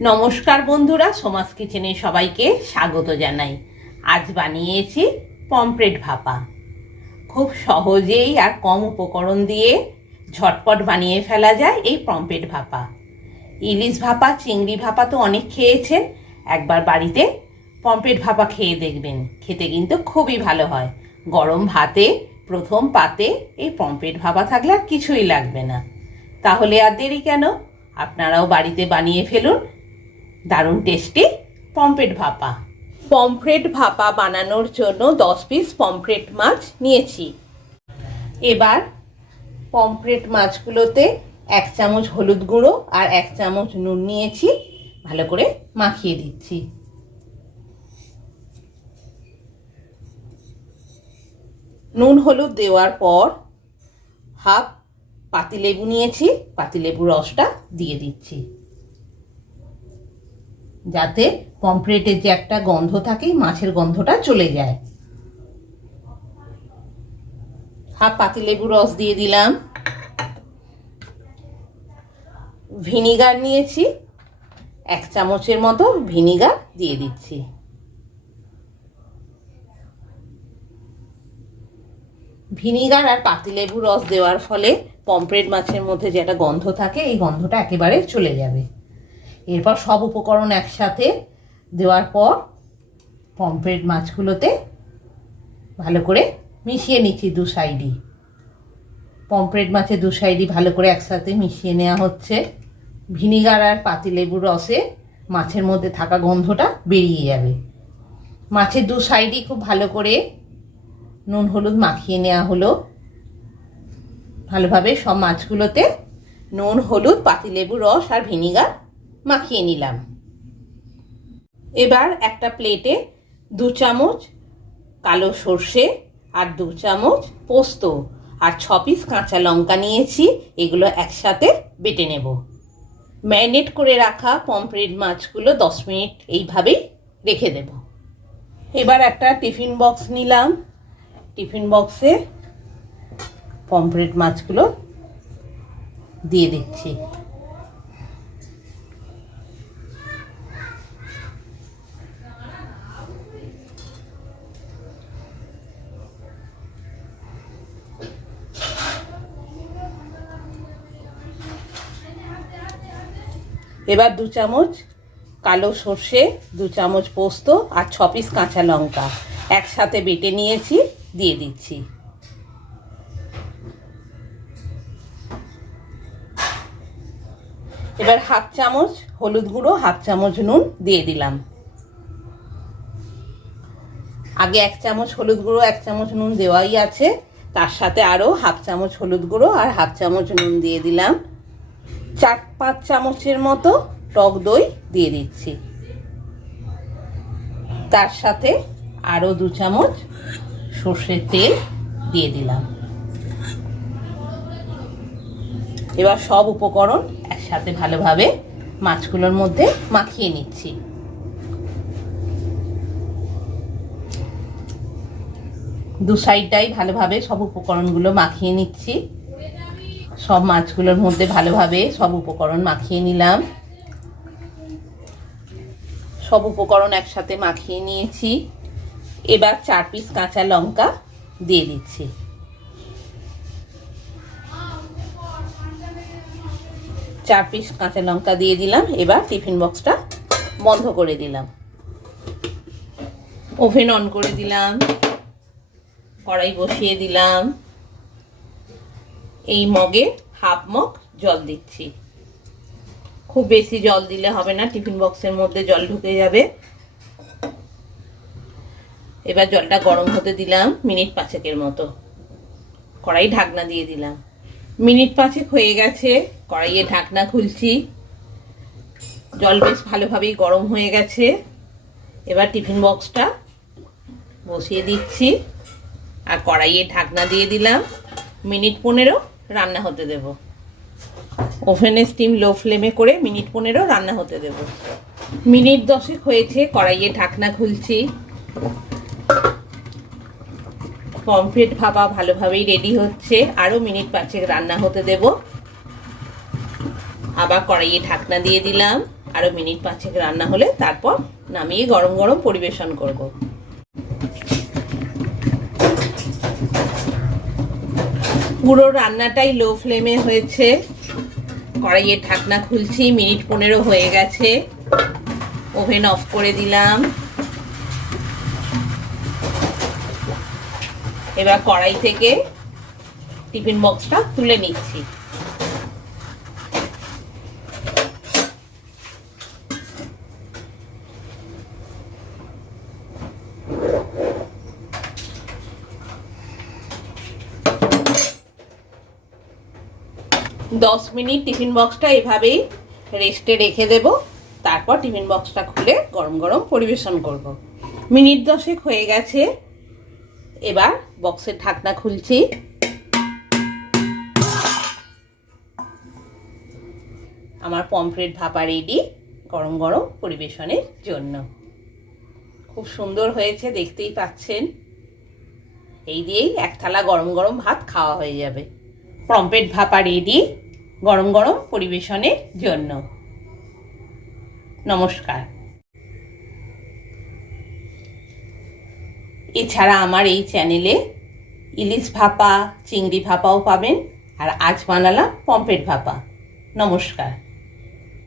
নমস্কার বন্ধুরা, সমাজ কিচেনে সবাইকে স্বাগত জানাই। আজ বানিয়েছি পমপ্লেট ভাপা। খুব সহজেই আর কম উপকরণ দিয়ে ঝটপট বানিয়ে ফেলা যায় এই পমপ্লেট ভাপা। ইলিশ ভাপা, চিংড়ি ভাপা তো অনেক খেয়েছেন। একবার বাড়িতে পমপ্লেট ভাপা খেয়ে দেখবেন। খেতে কিন্তু খুবই ভালো হয়। গরম ভাতে, প্রথম পাতে এই পমপ্লেট ভাপা থাকলে আর কিছুই লাগবে না। তাহলে আর দেরি কেন? আপনারাও বাড়িতে বানিয়ে ফেলুন। দারুণ টেস্টি পমফ্রেট ভাপা। পমফ্রেট ভাপা বানানোর জন্য দশ পিস পমফ্রেট মাছ নিয়েছি। এবার পমফ্রেট মাছগুলোতে এক চামচ হলুদ গুঁড়ো আর এক চামচ নুন নিয়েছি, ভালো করে মাখিয়ে দিচ্ছি। নুন হলুদ দেওয়ার পর হাফ পাতিলেবু নিয়েছি, পাতিলেবু রসটা দিয়ে দিচ্ছি। যাতে পমফ্রেটের যে একটা গন্ধ থাকে মাছের গন্ধটা চলে যায়। হাফ পাতিলেবু রস দিয়ে দিলাম। ভিনিগার নিয়েছি। এক চামচের মতো ভিনিগার দিয়ে দিচ্ছি। ভিনিগার আর পাতিলেবু রস দেওয়ার ফলে পমফ্রেট মাছের মধ্যে যে একটা গন্ধ থাকে, এই গন্ধটা একেবারে চলে যাবে। এরপর সব উপকরণ একসাথে দেওয়ার পর পমফ্রেট মাছগুলোতে ভালো করে মিশিয়ে নিচ্ছি দু সাইডই পমফ্রেট মাছের দু সাইডই ভালো করে একসাথে মিশিয়ে নেওয়া হচ্ছে। ভিনিগার আর পাতিলেবুর রসে মাছের মধ্যে থাকা গন্ধটা বেরিয়ে যাবে। মাছের দু সাইডই খুব ভালো করে নুন, হলুদ মাখিয়ে নেওয়া হলো। ভালোভাবে সব মাছগুলোতে নুন, হলুদ, পাতিলেবু, রস আর ভিনিগার মাখিয়ে নিলাম। এবার একটা প্লেটে দু চামচ কালো সর্ষে আর দু চামচ পোস্ত আর ছ পিস কাঁচা লঙ্কা নিয়েছি, এগুলো একসাথে বেটে নেব। ম্যারিনেট করে রাখা পমফ্রেট মাছগুলো দশ মিনিট এইভাবেই রেখে দেব। এবার একটা টিফিন বক্স নিলাম। টিফিন বক্সে পমফ্রেট মাছগুলো দিয়ে দিচ্ছি। এবার দু চামচ কালো সর্ষে, দু চামচ পোস্ত আর ছ পিস কাঁচা লঙ্কা একসাথে বেটে নিয়েছি, দিয়ে দিচ্ছি। এবার হাফ চামচ হলুদ গুঁড়ো, হাফ চামচ নুন দিয়ে দিলাম। আগে এক চামচ হলুদ গুঁড়ো, এক চামচ নুন দেওয়াই আছে। তার সাথে আরও হাফ চামচ হলুদ গুঁড়ো আর হাফ চামচ নুন দিয়ে দিলাম। চার পাঁচ চামচের মতো টক দই দিয়ে দিচ্ছি। তার সাথে আরও দু চামচ সর্ষের তেল দিয়ে দিলাম। এবার সব উপকরণ একসাথে ভালোভাবে মাছগুলোর মধ্যে মাখিয়ে নিচ্ছি। দু সাইডটাই ভালোভাবে সব উপকরণগুলো মাখিয়ে নিচ্ছি। সব মাছগুলোর মধ্যে ভালোভাবে সব উপকরণ মাখিয়ে নিলাম। সব উপকরণ একসাথে মাখিয়ে নিয়েছি। এবার চার পিস কাঁচা লঙ্কা দিয়ে দিচ্ছি। চার পিস কাঁচা লঙ্কা দিয়ে দিলাম। এবার টিফিন বক্সটা বন্ধ করে দিলাম। ওভেন অন করে দিলাম। কড়াই বসিয়ে দিলাম। এই মগে হাফ মগ জল দিচ্ছি। খুব বেশি জল দিলে হবে না, টিফিন বক্সের মধ্যে জল ঢুকে যাবে। এবার জলটা গরম হতে দিলাম মিনিট পাঁচেকের মতো। কড়াই ঢাকনা দিয়ে দিলাম। মিনিট পাঁচেক হয়ে গেছে, কড়াইয়ে ঢাকনা খুলছি। জল বেশ ভালোভাবেই গরম হয়ে গেছে। এবার টিফিন বক্সটা বসিয়ে দিচ্ছি। আর কড়াইয়ে ঢাকনা দিয়ে দিলাম। মিনিট পনেরো রান্না হতে দেব। ওভেনে স্টিম লো ফ্লেমে করে মিনিট পনেরো রান্না হতে দেব। মিনিট দশেক হয়েছে, কড়াইয়ে ঢাকনা খুলছি। পমফ্রেট ভাপা ভালোভাবেই রেডি হচ্ছে আরও মিনিট পাঁচেক রান্না হতে দেব। আবার কড়াইয়ে ঢাকনা দিয়ে দিলাম আরও মিনিট পাঁচেক রান্না হলে তারপর নামিয়ে গরম গরম পরিবেশন করব। পুরো রান্নাটাই লো ফ্লেমে হয়েছে। কড়াইয়ের ঢাকনা খুলছি, মিনিট পনেরো হয়ে গেছে। ওভেন অফ করে দিলাম। এবার কড়াই থেকে টিফিন বক্সটা তুলে নিচ্ছি। দশ মিনিট টিফিন বক্সটা এভাবেই রেস্টে রেখে দেব। তারপর টিফিন বক্সটা খুলে গরম গরম পরিবেশন করব। মিনিট দশেক হয়ে গেছে। এবার বক্সের ঢাকনা খুলছি। আমার পমফ্রেট ভাপা রেডি গরম গরম পরিবেশনের জন্য। খুব সুন্দর হয়েছে, দেখতেই পাচ্ছেন। এই দিয়েই এক থালা গরম গরম ভাত খাওয়া হয়ে যাবে। পম্পেট ভাপা রেডি গরম গরম পরিবেশনের জন্য। নমস্কার। এছাড়া আমার এই চ্যানেলে ইলিশ ভাপা, চিংড়ি ভাপাও পাবেন, আর আজ বানালাম পম্পেট ভাপা। নমস্কার।